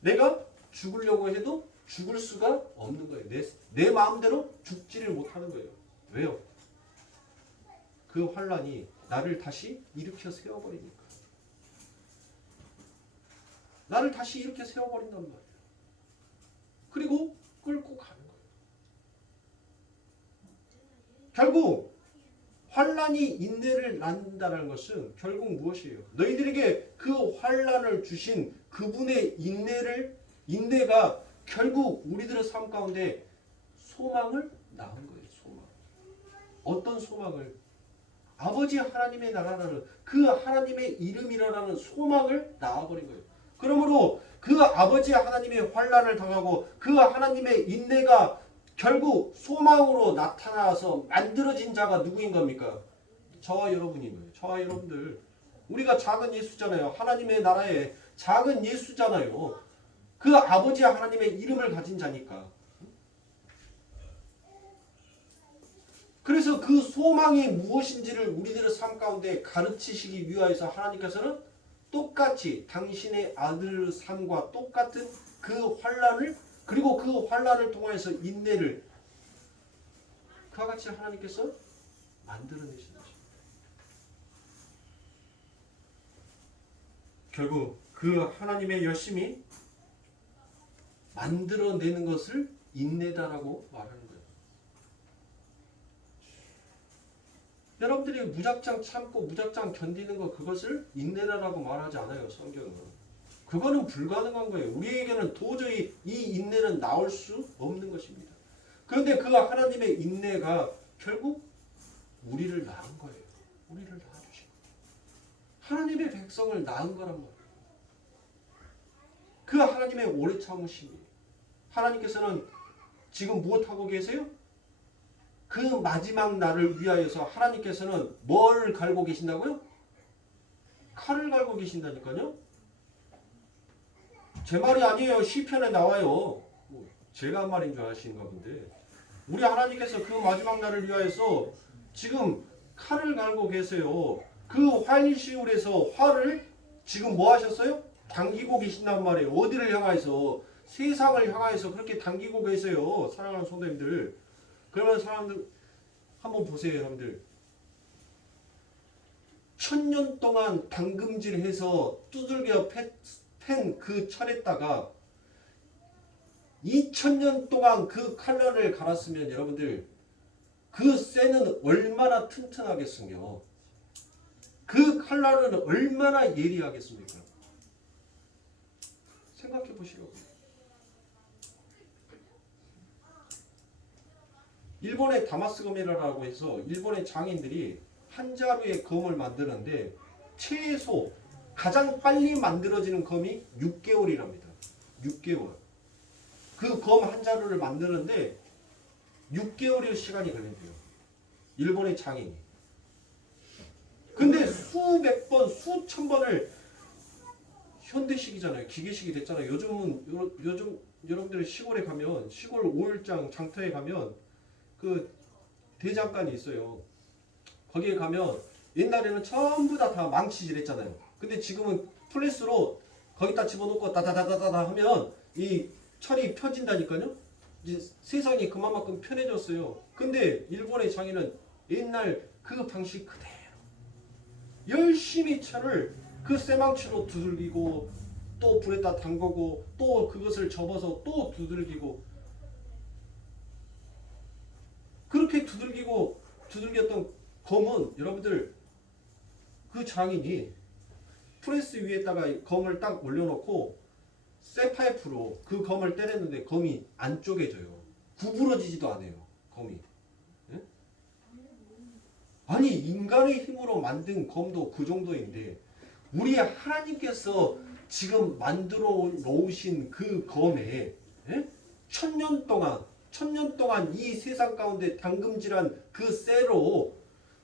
내가 죽으려고 해도 죽을 수가 없는 거예요. 내 마음대로 죽지를 못하는 거예요. 왜요? 그 환란이 나를 다시 일으켜 세워버리니까. 나를 다시 일으켜 세워버린단 말이에요. 그리고 끌고 가는 거예요. 결국 환란이 인내를 낳는다는 것은 결국 무엇이에요? 너희들에게 그 환란을 주신 그분의 인내가 결국 우리들의 삶 가운데 소망을 낳은 거예요. 소망. 어떤 소망을? 아버지 하나님의 나라라는 그 하나님의 이름이라는 소망을 낳아버린 거예요. 그러므로 그 아버지 하나님의 환란을 당하고 그 하나님의 인내가 결국 소망으로 나타나서 만들어진 자가 누구인 겁니까? 저와 여러분인 거예요. 저와 여러분들. 우리가 작은 예수잖아요. 하나님의 나라의 작은 예수잖아요. 그 아버지 하나님의 이름을 가진 자니까. 그래서 그 소망이 무엇인지를 우리들의 삶 가운데 가르치시기 위하여서 하나님께서는 똑같이 당신의 아들 삶과 똑같은 그 환란을 그리고 그 환란을 통해서 인내를 그와 같이 하나님께서 만들어내신 것입니다. 결국 그 하나님의 열심이 만들어내는 것을 인내다라고 말하는 거예요. 여러분들이 무작정 참고 무작정 견디는 것 그것을 인내라고 말하지 않아요. 성경은. 그거는 불가능한 거예요. 우리에게는 도저히 이 인내는 나올 수 없는 것입니다. 그런데 그 하나님의 인내가 결국 우리를 낳은 거예요. 우리를 낳아주신 거예요. 하나님의 백성을 낳은 거란 말이에요. 그 하나님의 오래 참으심이 하나님께서는 지금 무엇하고 계세요? 그 마지막 날을 위하여서 하나님께서는 뭘 갈고 계신다고요? 칼을 갈고 계신다니까요. 제 말이 아니에요. 시편에 나와요. 제가 한 말인 줄 아시는가 본데 우리 하나님께서 그 마지막 날을 위하여서 지금 칼을 갈고 계세요. 그 활시울에서 활을 지금 뭐 하셨어요? 당기고 계신단 말이에요. 어디를 향하여서? 세상을 향하여서 그렇게 당기고 계세요. 사랑하는 성도님들. 그러면 사람들 한번 보세요. 여러분들. 1000년 동안 당금질해서 두들겨 팬 그 철에다가 2000년 동안 그 칼날을 갈았으면 여러분들 그 쇠는 얼마나 튼튼하겠으며 그 칼날은 얼마나 예리하겠습니까? 생각해 보시라고요. 일본의 다마스검이라고 해서 일본의 장인들이 한 자루의 검을 만드는데 최소 가장 빨리 만들어지는 검이 6개월이랍니다. 6개월. 그 검 한 자루를 만드는데 6개월의 시간이 걸린대요. 일본의 장인이. 근데 수백 번, 수천 번을 현대식이잖아요. 기계식이 됐잖아요. 요즘 여러분들 시골에 가면 시골 5일장 장터에 가면 그 대장간이 있어요. 거기에 가면 옛날에는 전부 다 망치질 했잖아요. 근데 지금은 플래스로 거기다 집어넣고 다다다다다 하면 이 철이 펴진다니까요. 이제 세상이 그만큼 편해졌어요. 근데 일본의 장인은 옛날 그 방식 그대로 열심히 철을 그 쇠망치로 두들기고 또 불에다 담그고 또 그것을 접어서 또 두들기고 그렇게 두들겼던 검은 여러분들 그 장인이 프레스 위에다가 검을 딱 올려놓고 쇠파이프로 그 검을 때렸는데 검이 안 쪼개져요. 구부러지지도 않아요. 검이. 예? 아니 인간의 힘으로 만든 검도 그 정도인데 우리 하나님께서 지금 만들어 놓으신 그 검에 예? 1000년 동안 이 세상 가운데 당금질한 그 쇠로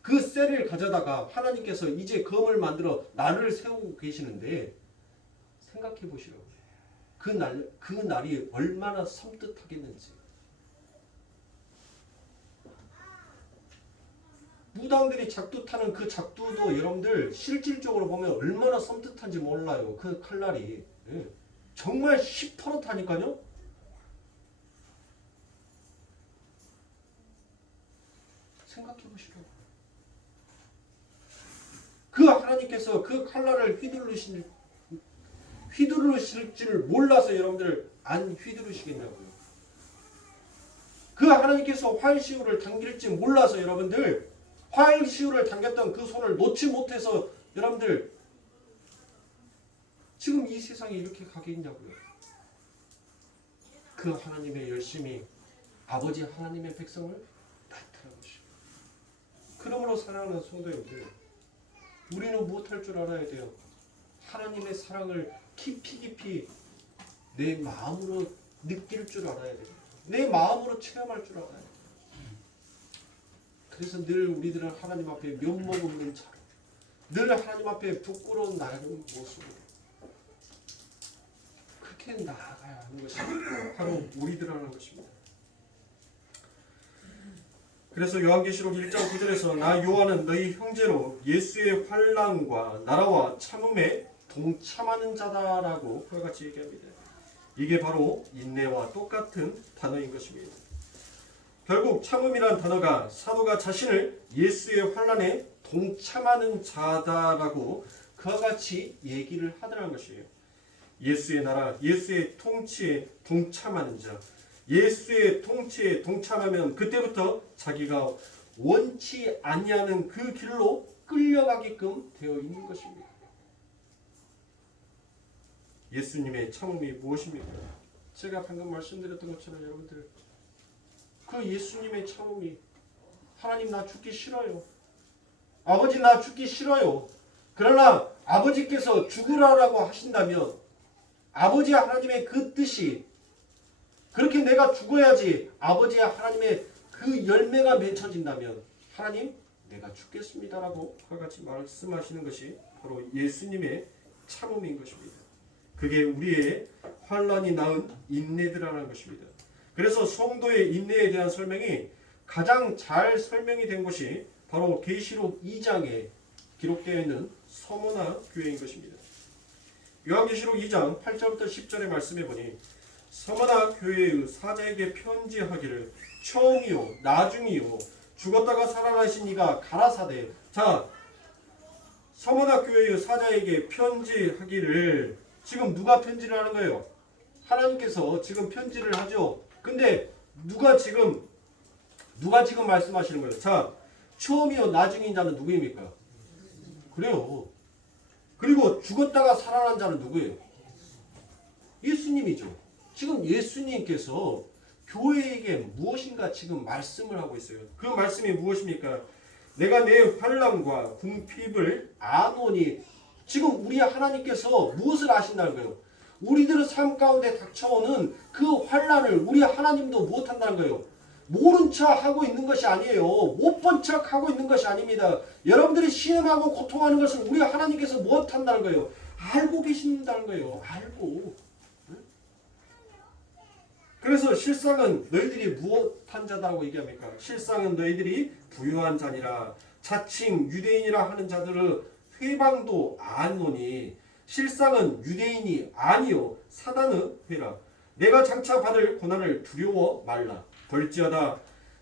그 쇠를 가져다가 하나님께서 이제 검을 만들어 나를 세우고 계시는데 생각해 보시라고. 그 날이 얼마나 섬뜩하겠는지. 무당들이 작두 타는 그 작두도 여러분들 실질적으로 보면 얼마나 섬뜩한지 몰라요. 그 칼날이. 예. 정말 시퍼렇다니까요. 생각해 보시라고. 그 하나님께서 그 칼날을 휘두르실 줄 몰라서 여러분들 안 휘두르시겠냐고요. 그 하나님께서 활시울을 당길지 몰라서 여러분들 활시울을 당겼던 그 손을 놓지 못해서 여러분들 지금 이 세상에 이렇게 가겠냐고요. 그 하나님의 열심히 아버지 하나님의 백성을 나타내시고 그러므로 사랑하는 성도님들 우리는 무엇할 줄 알아야 돼요. 하나님의 사랑을 깊이 내 마음으로 느낄 줄 알아야 돼요. 내 마음으로 체험할 줄 알아야 돼요. 그래서 늘 우리들은 하나님 앞에 면목 없는 자로 늘 하나님 앞에 부끄러운 나의 모습으로 그렇게 나아가야 하는 것이 바로 우리들 하는 것입니다. 그래서 요한계시록 1장 9절에서 나 요한은 너희 형제로 예수의 환난과 나라와 참음에 동참하는 자다라고 그와 같이 얘기합니다. 이게 바로 인내와 똑같은 단어인 것입니다. 결국 참음이란 단어가 사도가 자신을 예수의 환난에 동참하는 자다라고 그와 같이 얘기를 하더라는 것이에요. 예수의 나라, 예수의 통치에 동참하는 자. 예수의 통치에 동참하면 그때부터 자기가 원치 아니하는 그 길로 끌려가게끔 되어 있는 것입니다. 예수님의 참음이 무엇입니까? 제가 방금 말씀드렸던 것처럼 여러분들 그 예수님의 참음이 하나님 나 죽기 싫어요. 아버지 나 죽기 싫어요. 그러나 아버지께서 죽으라라고 하신다면 아버지 하나님의 그 뜻이 그렇게 내가 죽어야지 아버지 하나님의 그 그 열매가 맺혀진다면 하나님 내가 죽겠습니다라고 그와 같이 말씀하시는 것이 바로 예수님의 참음인 것입니다. 그게 우리의 환난이 낳은 인내들이라는 것입니다. 그래서 성도의 인내에 대한 설명이 가장 잘 설명이 된 것이 바로 계시록 2장에 기록되어 있는 서머나 교회인 것입니다. 요한계시록 2장 8절부터 10절의 말씀해 보니 서머나 교회의 사자에게 편지하기를 처음이요 나중이요 죽었다가 살아나신 이가 가라사대. 자, 서머나 교회의 사자에게 편지하기를 지금 누가 편지를 하는 거예요? 하나님께서 지금 편지를 하죠. 근데 누가 지금 말씀하시는 거예요? 자, 처음이요 나중인 자는 누구입니까? 그래요. 그리고 죽었다가 살아난 자는 누구예요? 예수님이죠. 지금 예수님께서 교회에게 무엇인가 지금 말씀을 하고 있어요. 그 말씀이 무엇입니까? 내가 내 환난과 궁핍을 아노니. 지금 우리 하나님께서 무엇을 아신다는 거예요? 우리들의 삶 가운데 닥쳐오는 그 환난을 우리 하나님도 못한다는 거예요. 모른 척 하고 있는 것이 아니에요. 못 본 척 하고 있는 것이 아닙니다. 여러분들이 신음하고 고통하는 것을 우리 하나님께서 못한다는 거예요. 알고 계신다는 거예요. 알고. 그래서 실상은 너희들이 무엇한 자다라고 얘기합니까? 실상은 너희들이 부유한 자니라. 자칭 유대인이라 하는 자들의 회방도 아노니 실상은 유대인이 아니요 사단의 회라. 내가 장차 받을 고난을 두려워 말라. 볼지어다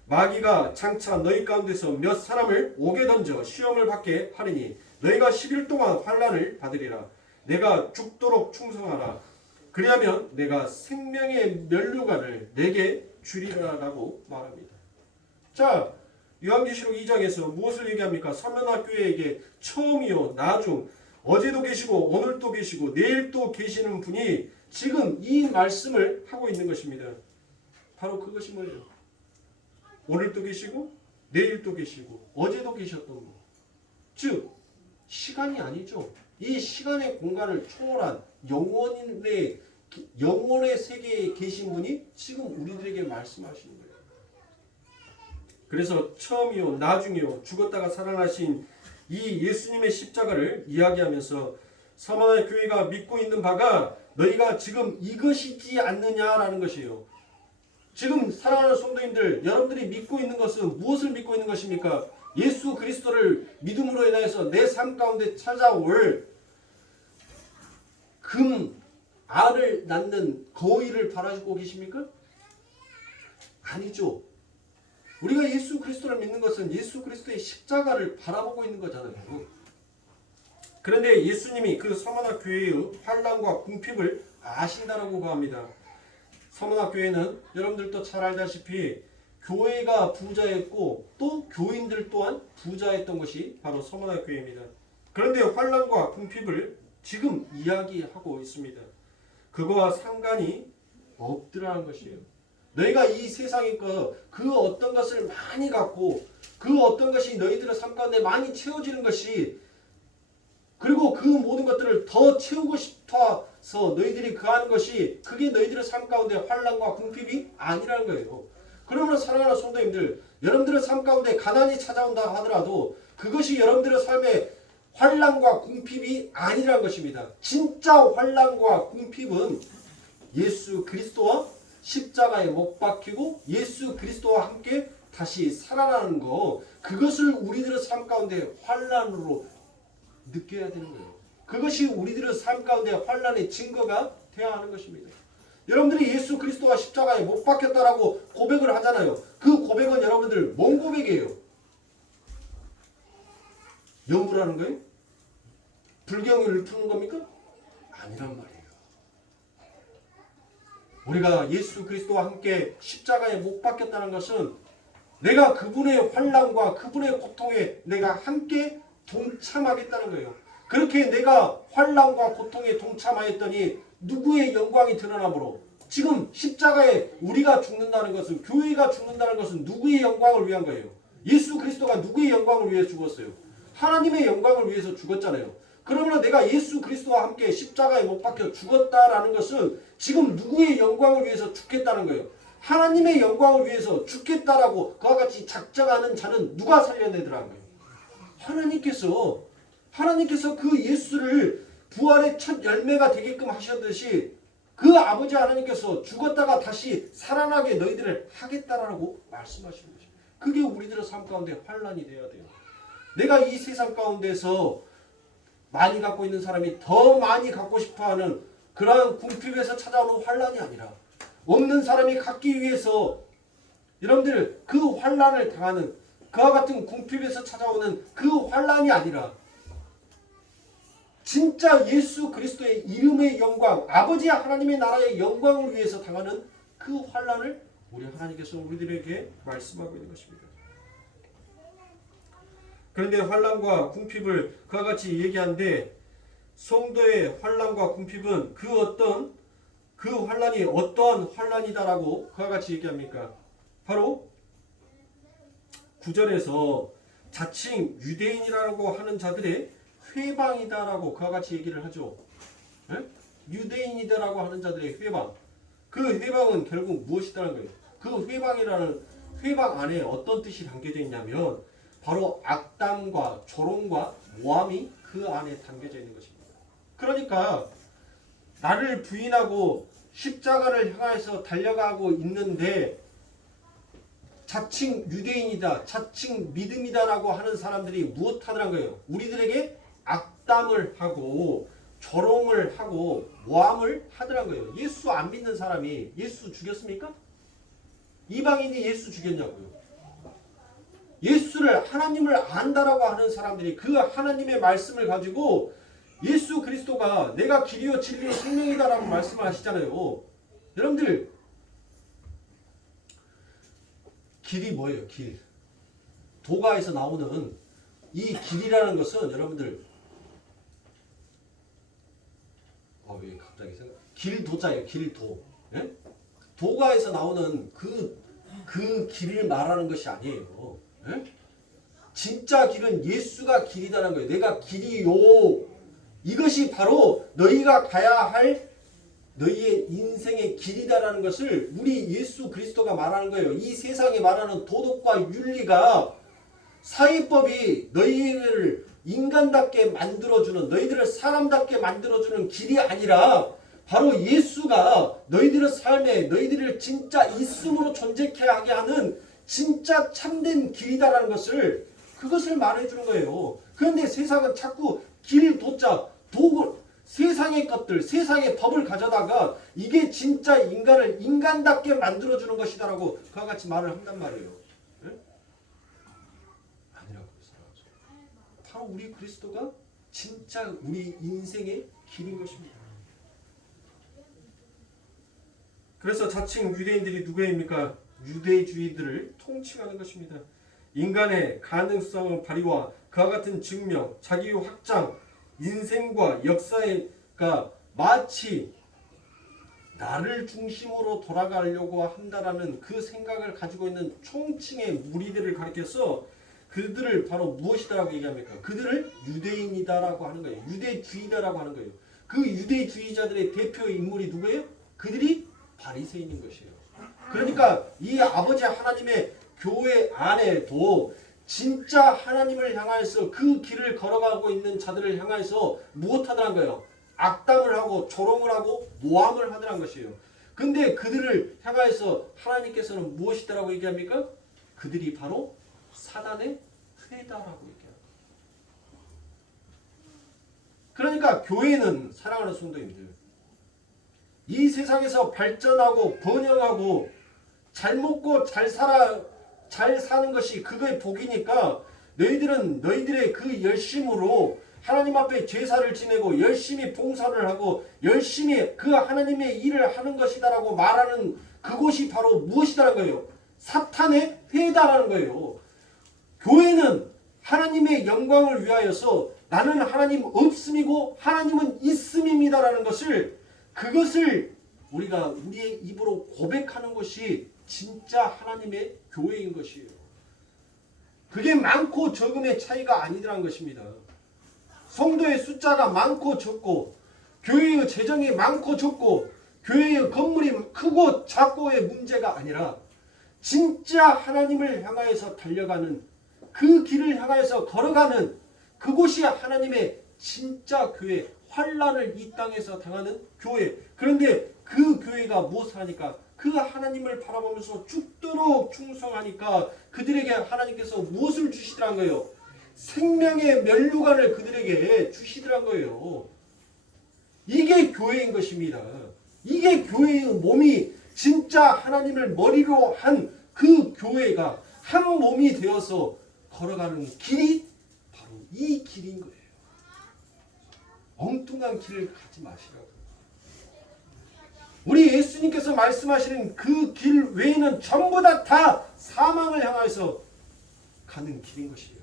마귀가 장차 너희 가운데서 몇 사람을 옥에 던져 시험을 받게 하리니 너희가 10일 동안 환난을 받으리라. 내가 죽도록 충성하라. 그리하면 내가 생명의 면류관을 내게 주리라라고 말합니다. 자, 요한계시록 2장에서 무엇을 얘기합니까? 서머나 교회에게 처음이요 나중 어제도 계시고 오늘도 계시고 내일도 계시는 분이 지금 이 말씀을 하고 있는 것입니다. 바로 그것이 뭐예요? 오늘도 계시고 내일도 계시고 어제도 계셨던 분. 즉 시간이 아니죠. 이 시간의 공간을 초월한 영혼의 세계에 계신 분이 지금 우리들에게 말씀하시는 거예요. 그래서 처음이요 나중이요 죽었다가 살아나신 이 예수님의 십자가를 이야기하면서 서머나 교회가 믿고 있는 바가 너희가 지금 이것이지 않느냐라는 것이에요. 지금 사랑하는 성도님들, 여러분들이 믿고 있는 것은 무엇을 믿고 있는 것입니까? 예수 그리스도를 믿음으로 인하여서 내 삶 가운데 찾아올 알을 낳는 거위를 바라고 계십니까? 아니죠. 우리가 예수 그리스도를 믿는 것은 예수 그리스도의 십자가를 바라보고 있는 거잖아요. 그런데 예수님이 그 서머나 교회의 환난과 궁핍을 아신다라고 합니다. 서머나 교회는 여러분들도 잘 알다시피 교회가 부자였고 또 교인들 또한 부자였던 것이 바로 서머나 교회입니다. 그런데 환난과 궁핍을 지금 이야기하고 있습니다. 그거와 상관이 없더라는 것이에요. 너희가 이 세상의 그 어떤 것을 많이 갖고 그 어떤 것이 너희들의 삶 가운데 많이 채워지는 것이 그리고 그 모든 것들을 더 채우고 싶어서 너희들이 그하는 것이 그게 너희들의 삶 가운데 환난과 궁핍이 아니라는 거예요. 그러므로 사랑하는 성도님들, 여러분들의 삶 가운데 가난이 찾아온다 하더라도 그것이 여러분들의 삶에 환난과 궁핍이 아니라는 것입니다. 진짜 환난과 궁핍은 예수 그리스도와 십자가에 못 박히고 예수 그리스도와 함께 다시 살아나는 거, 그것을 우리들의 삶 가운데 환난으로 느껴야 되는 거예요. 그것이 우리들의 삶 가운데 환난의 증거가 되어야 하는 것입니다. 여러분들이 예수 그리스도와 십자가에 못 박혔다라고 고백을 하잖아요. 그 고백은 여러분들 뭔 고백이에요? 연구라는 거예요? 불경을 푸는 겁니까? 아니란 말이에요. 우리가 예수 그리스도와 함께 십자가에 못 박혔다는 것은 내가 그분의 환난과 그분의 고통에 내가 함께 동참하겠다는 거예요. 그렇게 내가 환난과 고통에 동참하였더니 누구의 영광이 드러나므로 지금 십자가에 우리가 죽는다는 것은, 교회가 죽는다는 것은 누구의 영광을 위한 거예요? 예수 그리스도가 누구의 영광을 위해 죽었어요? 하나님의 영광을 위해서 죽었잖아요. 그러므로 내가 예수 그리스도와 함께 십자가에 못 박혀 죽었다라는 것은 지금 누구의 영광을 위해서 죽겠다는 거예요? 하나님의 영광을 위해서 죽겠다라고 그와 같이 작정하는 자는 누가 살려내더라고요? 하나님께서 그 예수를 부활의 첫 열매가 되게끔 하셨듯이 그 아버지 하나님께서 죽었다가 다시 살아나게 너희들을 하겠다라고 말씀하시는 거죠. 그게 우리들의 삶 가운데 환란이 되어야 돼요. 내가 이 세상 가운데서 많이 갖고 있는 사람이 더 많이 갖고 싶어하는 그러한 궁핍에서 찾아오는 환란이 아니라 없는 사람이 갖기 위해서 여러분들 그 환란을 당하는 그와 같은 궁핍에서 찾아오는 그 환란이 아니라 진짜 예수 그리스도의 이름의 영광, 아버지 하나님의 나라의 영광을 위해서 당하는 그 환란을 우리 하나님께서 우리들에게 말씀하고 있는 것입니다. 그런데 환란과 궁핍을 그와 같이 얘기하는데 성도의 환란과 궁핍은 그 환란이 어떠한 환란이다라고 그와 같이 얘기합니까? 바로 9절에서 자칭 유대인이라고 하는 자들의 회방이다라고 그와 같이 얘기를 하죠. 네? 유대인이다라고 하는 자들의 회방. 그 회방은 결국 무엇이다라는 거예요? 그 회방이라는 회방 안에 어떤 뜻이 담겨져 있냐면 바로 악담과 조롱과 모함이 그 안에 담겨져 있는 것입니다. 그러니까 나를 부인하고 십자가를 향해서 달려가고 있는데 자칭 유대인이다, 자칭 믿음이다라고 하는 사람들이 무엇하더란 거예요? 우리들에게 악담을 하고 조롱을 하고 모함을 하더란 거예요. 예수 안 믿는 사람이 예수 죽였습니까? 이방인이 예수 죽였냐고요. 예수를 하나님을 안다라고 하는 사람들이 그 하나님의 말씀을 가지고 예수 그리스도가 내가 길이요 진리요 생명이다라고 말씀을 하시잖아요. 여러분들 길이 뭐예요? 길. 도가에서 나오는 이 길이라는 것은 여러분들 왜 갑자기 길도자예요. 길도. 예? 도가에서 나오는 그 길을 말하는 것이 아니에요. 예? 진짜 길은 예수가 길이다라는 거예요. 내가 길이요. 이것이 바로 너희가 가야 할 너희의 인생의 길이다라는 것을 우리 예수 그리스도가 말하는 거예요. 이 세상에 말하는 도덕과 윤리가 사회법이 너희를 인간답게 만들어주는 너희들을 사람답게 만들어주는 길이 아니라 바로 예수가 너희들의 삶에 너희들을 진짜 있음으로 존재케 하게 하는 진짜 참된 길이다라는 것을 그것을 말해주는 거예요. 그런데 세상은 자꾸 길 도자 도구 세상의 것들 세상의 법을 가져다가 이게 진짜 인간을 인간답게 만들어주는 것이다라고 그와 같이 말을 한단 말이에요. 네? 아니라고 생각하죠. 바로 우리 그리스도가 진짜 우리 인생의 길인 것입니다. 그래서 자칭 유대인들이 누구입니까? 유대주의들을 통칭하는 것입니다. 인간의 가능성의 발휘와 그와 같은 증명, 자기 확장, 인생과 역사가 마치 나를 중심으로 돌아가려고 한다라는 그 생각을 가지고 있는 총칭의 무리들을 가리켜서 그들을 바로 무엇이다라고 얘기합니까? 그들을 유대인이다라고 하는 거예요. 유대주의다라고 하는 거예요. 그 유대주의자들의 대표 인물이 누구예요? 그들이 바리새인인 것이에요. 그러니까 이 아버지 하나님의 교회 안에도 진짜 하나님을 향하여서 그 길을 걸어가고 있는 자들을 향하여서 무엇하더란 거예요? 악담을 하고 조롱을 하고 모함을 하더란 것이에요. 근데 그들을 향하여서 하나님께서는 무엇이다라고 얘기합니까? 그들이 바로 사단의 회다라고 얘기합니다. 그러니까 교회는 사랑하는 성도님들 이 세상에서 발전하고 번영하고 잘 먹고 잘 사는 것이 그거의 복이니까 너희들은 너희들의 그 열심으로 하나님 앞에 제사를 지내고 열심히 봉사를 하고 열심히 그 하나님의 일을 하는 것이다라고 말하는 그곳이 바로 무엇이다라는 거예요? 사탄의 회다라는 거예요. 교회는 하나님의 영광을 위하여서 나는 하나님 없음이고 하나님은 있음입니다라는 그것을 우리가 우리의 입으로 고백하는 것이 진짜 하나님의 교회인 것이에요. 그게 많고 적음의 차이가 아니라는 것입니다. 성도의 숫자가 많고 적고 교회의 재정이 많고 적고 교회의 건물이 크고 작고의 문제가 아니라 진짜 하나님을 향하여서 달려가는 그 길을 향하여서 걸어가는 그곳이 하나님의 진짜 교회, 환난을 이 땅에서 당하는 교회. 그런데 그 교회가 무엇을 하니까? 그 하나님을 바라보면서 죽도록 충성하니까 그들에게 하나님께서 무엇을 주시더란 거예요? 생명의 면류관을 그들에게 주시더란 거예요. 이게 교회인 것입니다. 이게 교회의 몸이 진짜 하나님을 머리로 한 그 교회가 한 몸이 되어서 걸어가는 길이 바로 이 길인 거예요. 엉뚱한 길을 가지 마시라고. 우리 예수님께서 말씀하시는 그 길 외에는 전부 다 사망을 향해서 가는 길인 것이에요.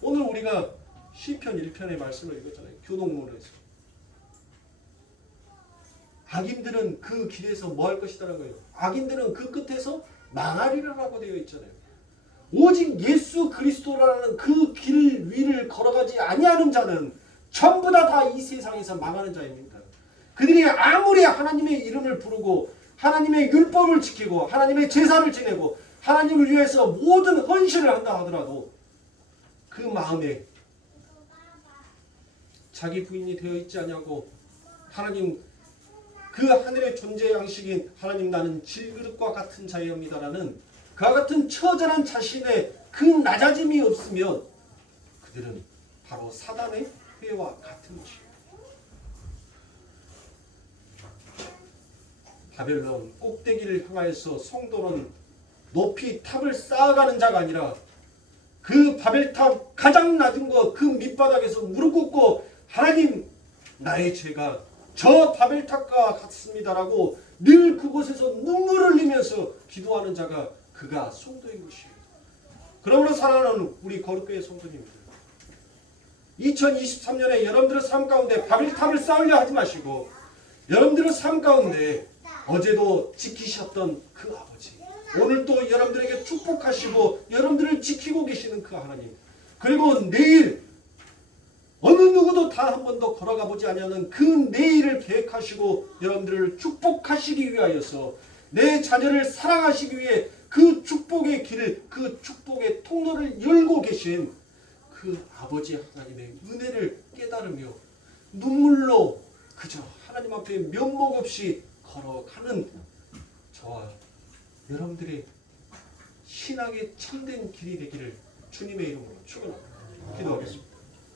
오늘 우리가 시편 1편의 말씀을 읽었잖아요. 교동문에서. 악인들은 그 길에서 뭐 할 것이다라는 거예요. 악인들은 그 끝에서 망하리라고 되어 있잖아요. 오직 예수 그리스도라는 그 길 위를 걸어가지 아니하는 자는 전부 다 이 세상에서 망하는 자입니다. 그들이 아무리 하나님의 이름을 부르고 하나님의 율법을 지키고 하나님의 제사를 지내고 하나님을 위해서 모든 헌신을 한다 하더라도 그 마음에 자기 부인이 되어 있지 않냐고 하나님 그 하늘의 존재 양식인 하나님 나는 질그릇과 같은 자이옵니다라는 그와 같은 처절한 자신의 그 낮아짐이 없으면 그들은 바로 사단의 회와 같은 것이에요. 바벨론 꼭대기를 향하여서 성도는 높이 탑을 쌓아가는 자가 아니라 그 바벨탑 가장 낮은 거 그 밑바닥에서 무릎 꿇고 하나님 나의 죄가 저 바벨탑과 같습니다라고 늘 그곳에서 눈물을 흘리면서 기도하는 자가 그가 성도인 것이에요. 그러므로 사랑하는 우리 거룩교회 성도님들 2023년에 여러분들의 삶 가운데 바벨탑을 쌓으려 하지 마시고 여러분들의 삶 가운데 어제도 지키셨던 그 아버지 오늘도 여러분들에게 축복하시고 여러분들을 지키고 계시는 그 하나님 그리고 내일 어느 누구도 다 한 번도 걸어가 보지 아니하는 그 내일을 계획하시고 여러분들을 축복하시기 위하여서 내 자녀를 사랑하시기 위해 그 축복의 길을 그 축복의 통로를 열고 계신 그 아버지 하나님의 은혜를 깨달으며 눈물로 그저 하나님 앞에 면목 없이 걸어가는 저와 여러분들의 신앙의 참된 길이 되기를 주님의 이름으로 축원합니다. 기도하겠습니다.